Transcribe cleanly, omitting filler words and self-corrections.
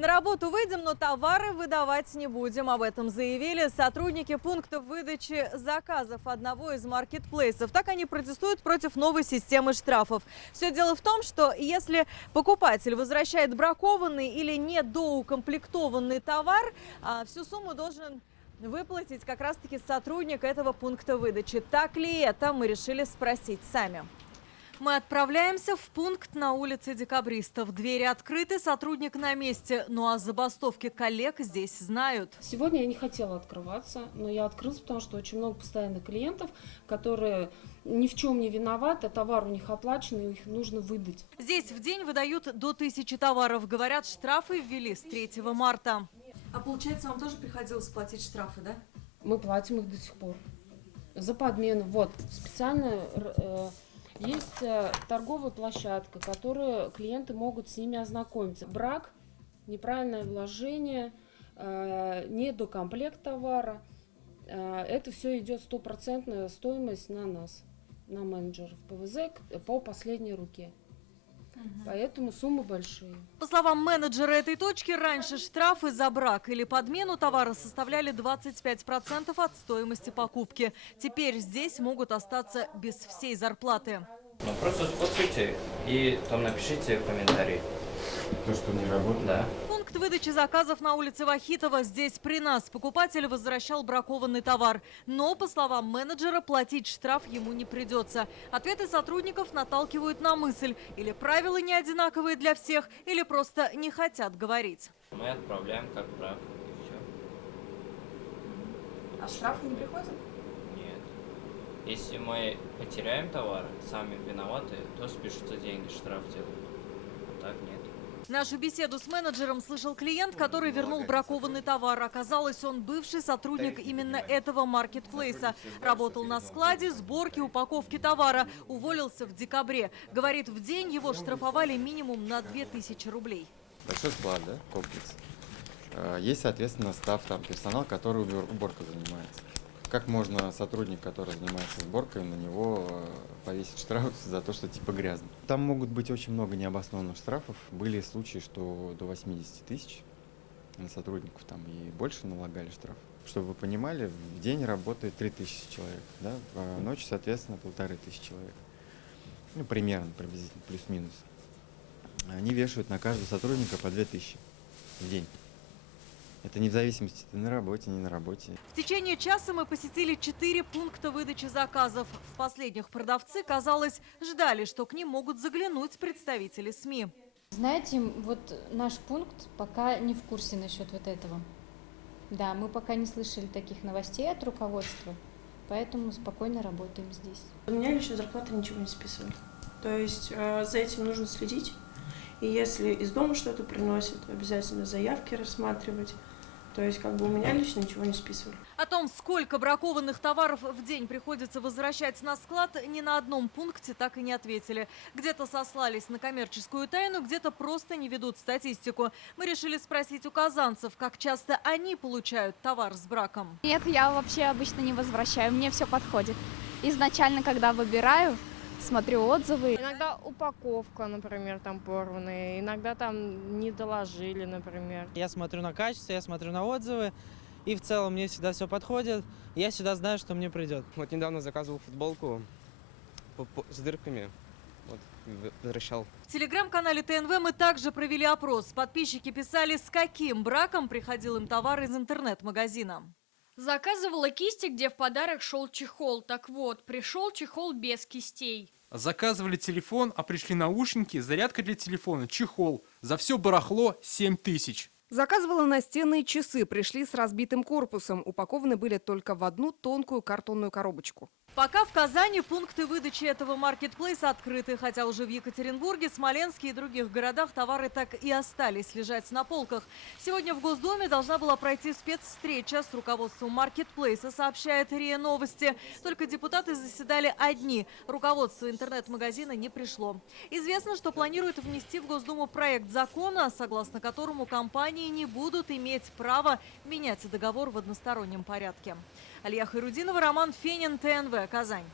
На работу выйдем, но товары выдавать не будем. Об этом заявили сотрудники пункта выдачи заказов одного из маркетплейсов. Так они протестуют против новой системы штрафов. Все дело в том, что если покупатель возвращает бракованный или недоукомплектованный товар, всю сумму должен выплатить как раз-таки сотрудник этого пункта выдачи. Так ли это, мы решили спросить сами. Мы отправляемся в пункт на улице Декабристов. Двери открыты, сотрудник на месте. Ну а забастовки коллег здесь знают. Сегодня я не хотела открываться, но я открылась, потому что очень много постоянных клиентов, которые ни в чем не виноваты, товар у них оплачен, и их нужно выдать. Здесь в день выдают до 1000 товаров. Говорят, штрафы ввели с 3 марта. А получается, вам тоже приходилось платить штрафы, да? Мы платим их до сих пор. За подмену. Вот, специально... Есть торговая площадка, которую клиенты могут с ними ознакомиться. Брак, неправильное вложение, недокомплект товара. Это все идет 100% стоимость на нас, на менеджеров ПВЗ по последней руке. Поэтому суммы большие. По словам менеджера этой точки, раньше штрафы за брак или подмену товара составляли 25% от стоимости покупки. Теперь здесь могут остаться без всей зарплаты. Ну просто сфоткайте и там напишите комментарий. То, что не работает? Да. Пункт выдачи заказов на улице Вахитова. Здесь при нас покупатель возвращал бракованный товар. Но, по словам менеджера, платить штраф ему не придется. Ответы сотрудников наталкивают на мысль. Или правила не одинаковые для всех, или просто не хотят говорить. Мы отправляем как брак и все. А штрафы не приходят? Нет. Если мы потеряем товар, сами виноваты, то спишутся деньги, штраф делают. А так нет. Нашу беседу с менеджером слышал клиент, который вернул бракованный товар. Оказалось, он бывший сотрудник именно этого маркетплейса. Работал на складе, сборке, упаковке товара. Уволился в декабре. Говорит, в день его штрафовали минимум на 2000 рублей. Большой склад, да, комплекс. Есть, соответственно, став, там, персонал, который уборкой занимается. Как можно сотрудник, который занимается сборкой, на него повесить штраф за то, что типа грязно? Там могут быть очень много необоснованных штрафов. Были случаи, что до 80 тысяч на сотрудников там и больше налагали штраф. Чтобы вы понимали, в день работает 3000 человек, да? В ночь, соответственно, 1500 человек. Ну, примерно, приблизительно, плюс-минус. Они вешают на каждого сотрудника по 2000 в день. Это не в зависимости, ты на работе, не на работе. В течение часа мы посетили 4 пункта выдачи заказов. В последних продавцы, казалось, ждали, что к ним могут заглянуть представители СМИ. Знаете, вот наш пункт пока не в курсе насчет вот этого. Да, мы пока не слышали таких новостей от руководства, поэтому спокойно работаем здесь. У меня лично зарплата ничего не списывает. То есть за этим нужно следить. И если из дома что-то приносят, обязательно заявки рассматривать. То есть как бы у меня лично ничего не списывали. О том, сколько бракованных товаров в день приходится возвращать на склад, ни на одном пункте так и не ответили. Где-то сослались на коммерческую тайну, где-то просто не ведут статистику. Мы решили спросить у казанцев, как часто они получают товар с браком. Нет, я вообще обычно не возвращаю, мне все подходит. Изначально, когда выбираю, смотрю отзывы. Иногда упаковка, например, там порванная, иногда там не доложили, например. Я смотрю на качество, я смотрю на отзывы, и в целом мне всегда все подходит. Я всегда знаю, что мне придет. Вот недавно заказывал футболку с дырками, вот, возвращал. В телеграм-канале ТНВ мы также провели опрос. Подписчики писали, с каким браком приходил им товар из интернет-магазина. Заказывала кисти, где в подарок шел чехол. Так вот, пришел чехол без кистей. Заказывали телефон, а пришли наушники, зарядка для телефона, чехол. За все барахло 7000. Заказывала настенные часы, пришли с разбитым корпусом. Упакованы были только в одну тонкую картонную коробочку. Пока в Казани пункты выдачи этого маркетплейса открыты, хотя уже в Екатеринбурге, Смоленске и других городах товары так и остались лежать на полках. Сегодня в Госдуме должна была пройти спецвстреча с руководством маркетплейса, сообщает РИА Новости. Только депутаты заседали одни. Руководство интернет-магазина не пришло. Известно, что планируют внести в Госдуму проект закона, согласно которому компании не будут иметь права менять договор в одностороннем порядке. Алия Хайрудинова, Роман Фенин, ТНВ, Казань.